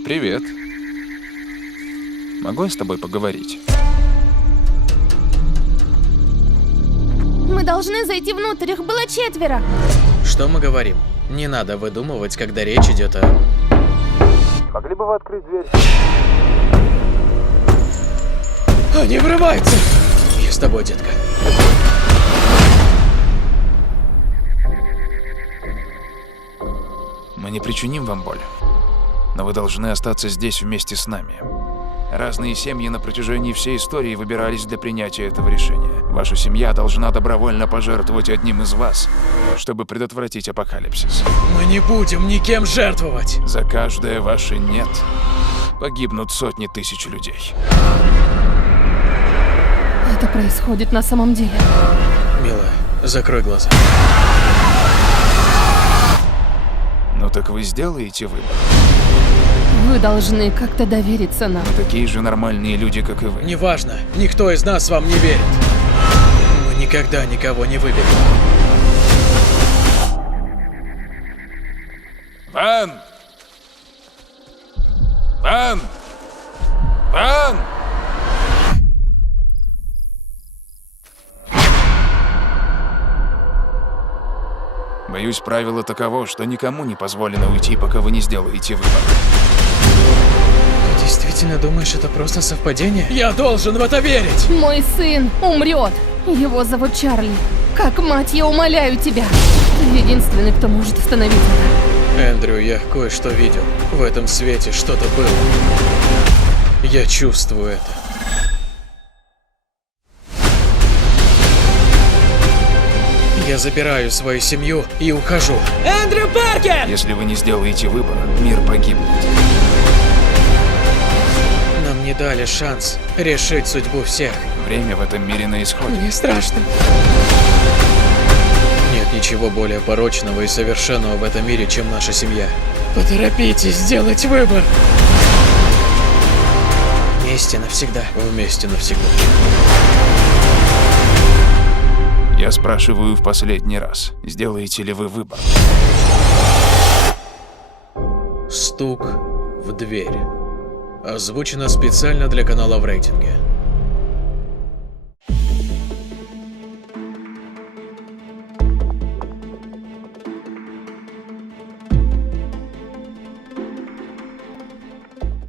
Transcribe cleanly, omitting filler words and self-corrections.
Привет. Могу я с тобой поговорить? Мы должны зайти внутрь, их было 4. Что мы говорим? Не надо выдумывать, когда речь идет о... Могли бы вы открыть дверь? Они врываются! Я с тобой, детка. Мы не причиним вам боль, но вы должны остаться здесь вместе с нами. Разные семьи на протяжении всей истории выбирались для принятия этого решения. Ваша семья должна добровольно пожертвовать одним из вас, чтобы предотвратить апокалипсис. Мы не будем никем жертвовать! За каждое ваше «нет» погибнут сотни тысяч людей. Это происходит на самом деле. Милая, закрой глаза. Ну так вы сделаете выбор. Вы должны как-то довериться нам. Мы такие же нормальные люди, как и вы. Неважно, никто из нас вам не верит. Мы никогда никого не выберем. Ван! Ван! Ван! Боюсь, правило таково, что никому не позволено уйти, пока вы не сделаете выбор. Ты действительно думаешь, это просто совпадение? Я должен в это верить! Мой сын умрет. Его зовут Чарли. Как мать, я умоляю тебя. Ты единственный, кто может остановить это. Эндрю, я кое-что видел. В этом свете что-то было. Я чувствую это. Я забираю свою семью и ухожу. Эндрю Паркер! Если вы не сделаете выбор, мир погибнет. Нам не дали шанс решить судьбу всех. Время в этом мире на исходе. Мне страшно. Нет ничего более порочного и совершенного в этом мире, чем наша семья. Поторопитесь сделать выбор. Вместе навсегда. Вместе навсегда. Я спрашиваю в последний раз, сделаете ли вы выбор? Стук в дверь. Озвучено специально для канала в рейтинге.